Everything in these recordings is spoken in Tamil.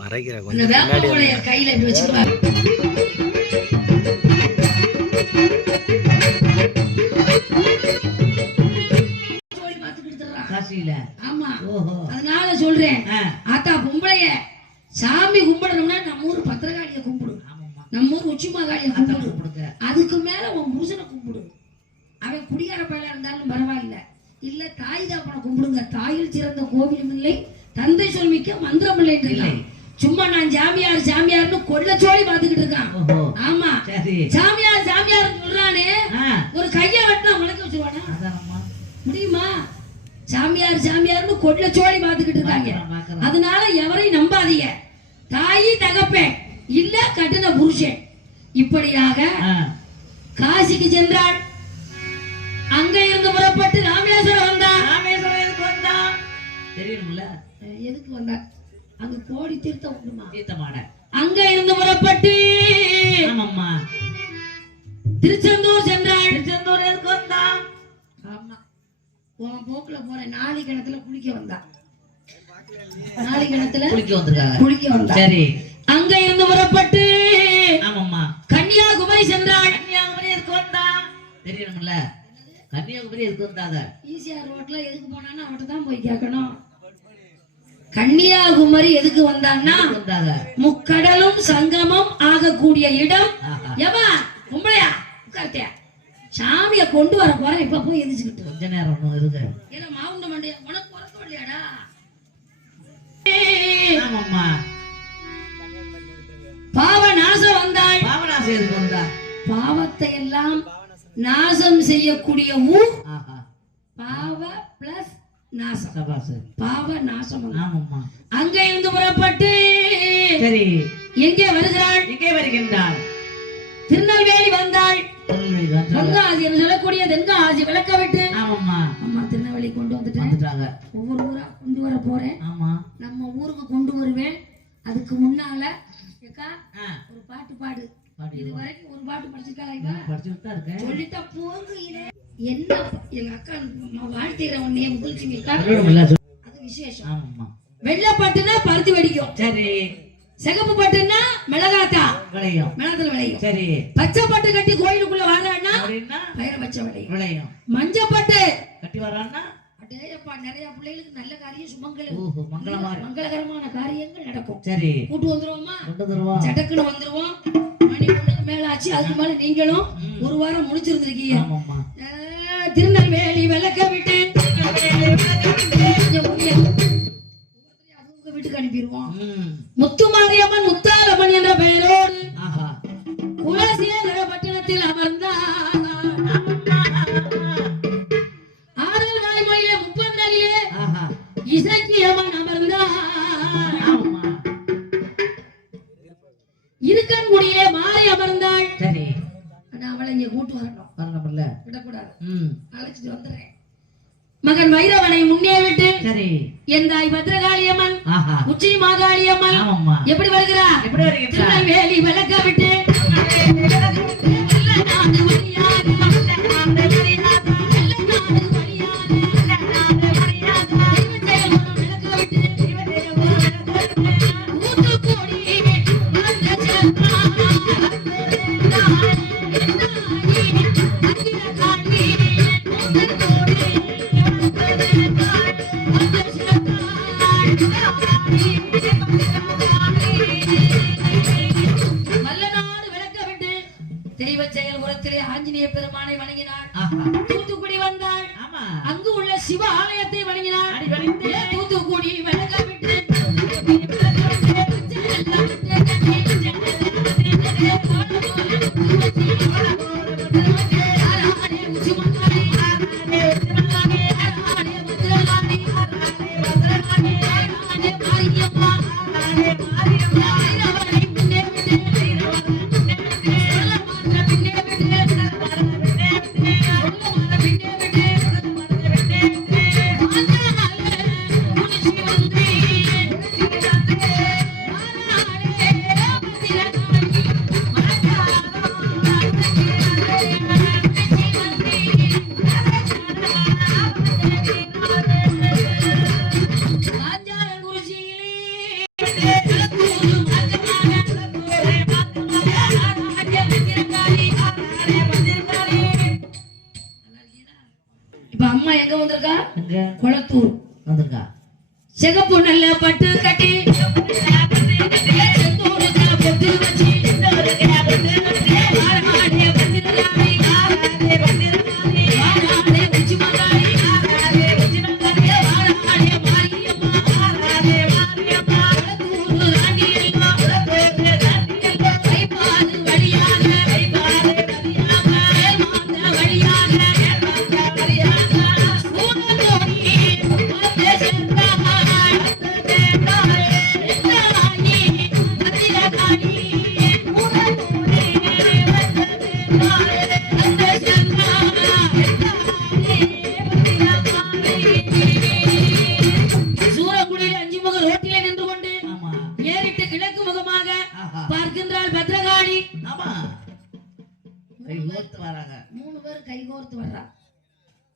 மறைக்கிற கொஞ்சம் கையில வச்சுக்கலாம். ஆமா, அதனால சொல்றேன், ஆத்தா பொம்பளைய சாமி கும்பிடணும்னா நம்ம ஊர் பத்திரகாளிய கும்பிடு, நம்ம ஊர் உச்சிமாகாளிய கும்பிடு, அதுக்கு மேல உன் புருஷனை கும்பிடு. அவன் குடிகார பையலா இருந்தாலும் பரவாயில்ல, இல்ல தாய் தாப்பனை கும்பிடுங்க. தாயில் சிறந்த கோவிலும் இல்லை, தந்தை சொல்மிக்க மந்திரம் இல்லை. சும்மா நான் ஜாமியார் ஜாமியார்னு கொள்ளச்சோடி பாத்துக்கிட்டு இருக்கான். ஆமா, ஜாமியார் ஜாமியார் சொல்றானே, ஒரு கைய வெட்டினா முளைக்க வச்சிருவானா? முடியுமா? சாமியார் சாமியார்னு கொள்ளச்சோடி பாத்துக்கிட்டு இருக்காங்க. அதனால எவரையும் நம்பாதீங்க. தாயி தகப்பேன் இல்ல கட்டுன புருஷன். இப்படியாக காசிக்கு சென்றாள். அங்க இருந்து புறப்பட்டு ராமேஸ்வரம் வந்தான். ராமேஸ்வரம் எதுக்கு வந்தான் தெரியும்ல? எதுக்கு வந்தா? அங்க கோடி தீர்த்தம் உண்டுமா, தீர்த்தமான. அங்க இருந்து புறப்பட்டு திருச்செந்தூர் சென்றாள். திருச்செந்தூர் எதுக்கு வந்தான்? ஆமா, உன் போக்குல போற நாளை கிணத்துல குளிக்க வந்தா. நாளை கிணத்துல குளிக்க வந்தா. சரி, அங்க இருந்து புறப்பட்டு கன்னியாகுமரி சென்றாள். கன்னியாகுமரி எதுக்கு வந்தா தெரியணும்ல? கன்னியாகுமரி எதுக்கு வந்தாங்க? ஈசிஆர் ரோட்ல எதுக்கு போனான்னு அவட்ட தான் போய் கேட்கணும். கன்னியாகுமரி எதுக்கு வந்தான்னா, முக்கடலும் சங்கமம் ஆகக்கூடிய இடம். எவா பொம்பளையா உட்கார்த்தியா? சாமிய கொண்டு வர போற, இப்ப போய் எதிர்ச்சுக்கிட்டு கொஞ்ச நேரம் இருக்கு. ஏன்னா மாவுண்ட மண்டைய உனக்கு உறக்க இல்லையாடா? ஆமாம்மா, பாவ நாசம் வந்தாள். பாவ நாசம் எதுக்கு வந்தா? பாவத்தை எல்லாம் நாசம் செய்யக்கூடிய ஊர். பாவ பிளஸ் நாசம், பாவ நாசம். அங்க இருந்து புறப்பட்டு சரி எங்கே வருகிறாள்? எங்கே வருகின்றாள்? திருநெல்வேலி வந்தாள். தென்காசி என்று சொல்லக்கூடிய தென்காசி விளக்க விட்டு. ஆமா, திருநெல்வேலி கொண்டு வந்துட்டாங்க. ஒவ்வொரு ஊரா கொண்டு வர போறேன். ஆமா, நம்ம ஊருக்கு கொண்டு வருவேன். அதுக்கு முன்னால ஒரு பாட்டு பாடு. இது வரைக்கும் ஒரு பாட்டு படிச்சிருக்கா? படிச்சுட்டு தான் இருக்கேன். சொல்லிட்டா போகுது. என்ன எங்க அக்கா வாழ்த்துற உன்னைய முதல்ச்சிங்கக்கா, அது விசேஷம். வெள்ளை பட்டுனா பருத்தி வெடிக்கும். சரி, சிகப்பு பட்டுனா மிளகாத்தா விளையும், மிளகாத்துல விளையும். சரி, பச்சை பட்டு கட்டி கோயிலுக்குள்ள வரான்னா பயிர பச்சை விளையும். மஞ்சள் பட்டு கட்டி வரான்னா அடேப்பா நிறைய பிள்ளைகளுக்கு நல்ல காரியம், மங்களகரமான காரியங்கள் நடக்கும். சரி, கூட்டு வந்துருவோமா? சட்டக்குன்னு வந்துருவோம். மணி ஒண்ணுக்கு மேல ஆச்சு. அதுக்கு மேல நீங்களும் ஒரு வாரம் முடிச்சிருந்திருக்கீங்க. திருநெல்வேலி விளக்க விட்டு வீட்டுக்கு அனுப்பிடுவோம். முத்துமாரியம்மன் முத்தாரம்மன் என்ற பெயரோடு குலசேகர பட்டணத்தில் அமர்ந்தார். ஆடல் வாய்மொழியிலே 30 நாளிலே இசக்கியம்மன் அமர்ந்தார். இருக்கன்குடியிலே மாறி அமர்ந்தாள். சரி, அவளை இங்க கூட்டு வரணும், விடக்கூடாது. அழைச்சிட்டு வந்துடுறேன். மகன் வைரவனை முன்னே விட்டு என் தாய் பத்ரகாளியம்மன் உச்சி மாகாளியம்மன் எப்படி வருகிறார்? திருநெல்வேலி விளக்க விட்டு ஆஞ்சநேய பெருமானை வணங்கினாள். ஆஹா. தூத்துக்குடி வந்தாள். ஆமா. அங்கு உள்ள சிவ ஆலயத்தை வணங்கினாள். அடி வணங்கிட்டு தூத்துக்குடி விளக்க விட்டு இப்ப அம்மா எங்க வந்திருக்கா? குளத்தூர் வந்திருக்கா. சிகப்பு நல்ல பட்டு கட்டி பொட்டு வச்சு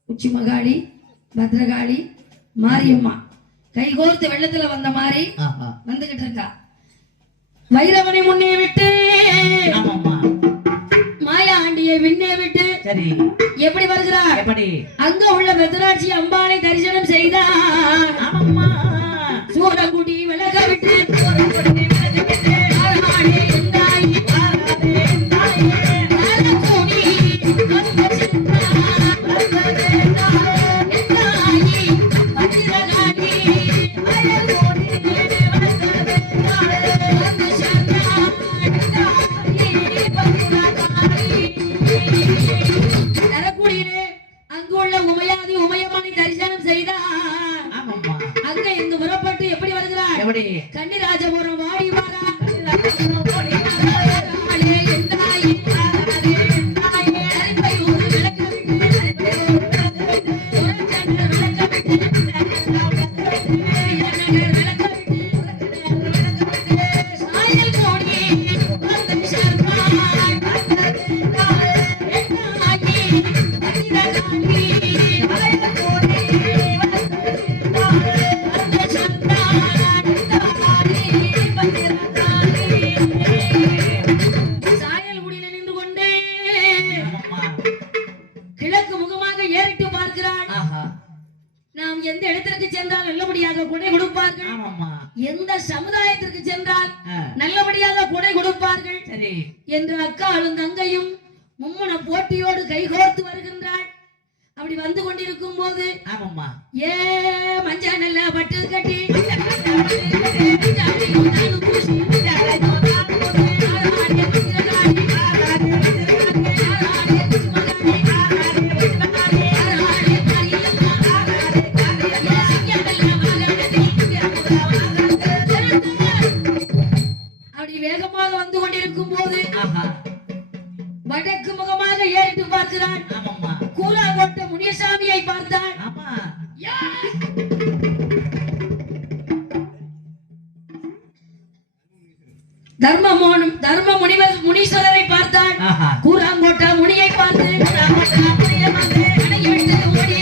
உச்சி மகாளி பத்ரகாளி மாரியம்மா கைகோர்த்து வெள்ளத்துல வந்த மாதிரி வந்துகிட்டு இருக்கா. வைரவனை முன்னே விட்டு மாயா ஆண்டியை விண்ணே விட்டு எப்படி வருகிறார்? எப்படி அங்க உள்ள பெத்தராட்சி அம்பாளை தரிசனம் செய்தார். சூரகுடி விலக விட்டு கன்னிராஜபுரம் வாடி வாரா எந்த இடத்திற்கு சென்றால் நல்லபடியாக கொடை கொடுப்பார்கள். எந்த சமுதாயத்திற்கு சென்றால் நல்லபடியாக கொடை கொடுப்பார்கள் என்று அக்காளும் தங்கையும் மும்முன போட்டியோடு கைகோர்த்து வருகின்றாள். அப்படி வந்து கொண்டிருக்கும் போது ஏ மஞ்சள் நல்ல பட்டு கட்டி வேகமாக வந்து கொண்டிருக்கும் போது வடக்கு முகமாக ஏறிட்டு பார்க்கிறான். கூறாங்கோட்ட முனியசாமியை பார்த்தான். தர்ம முனீஸ்வரரை பார்த்தான். கூறாங்கோட்ட முனியை பார்த்து ஓடி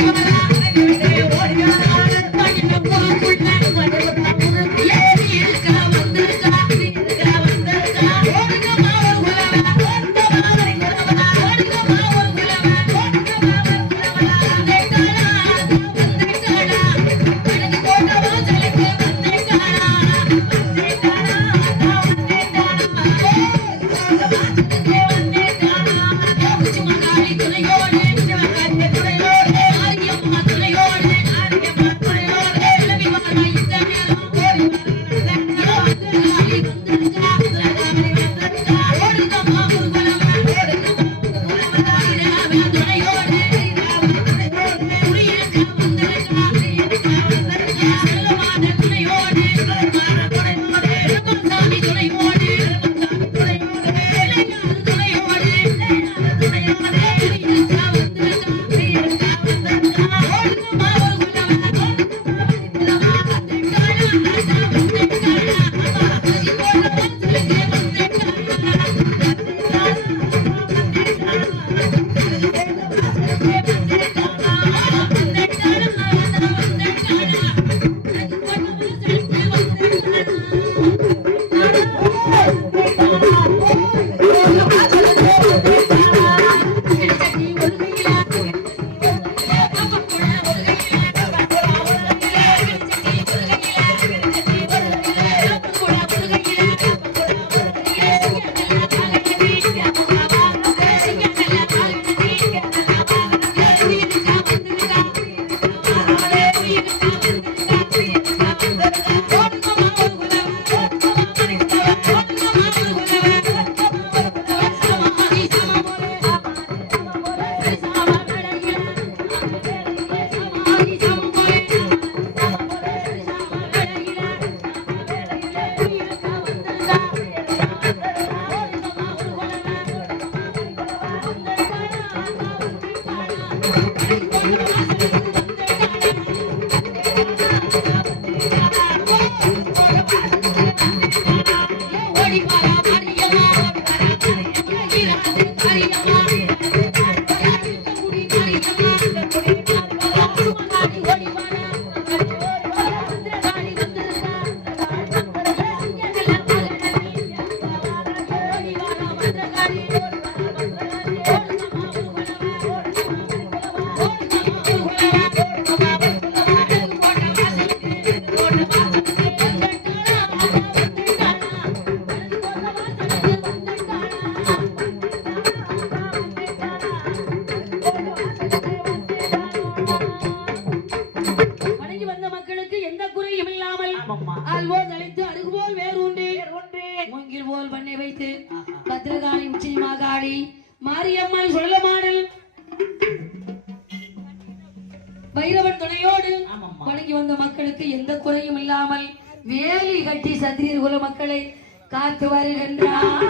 மூங்கில் போல் பண்ணை வைத்து பத்திரகாளி உச்சி மாகாளி மாரியம்மன் சுழலமாடல் பைரவன் துணையோடு வணங்கி வந்த மக்களுக்கு எந்த குறையும் இல்லாமல் வேலி கட்டி சத்திரியர் குல மக்களை காத்து வருகின்றார்.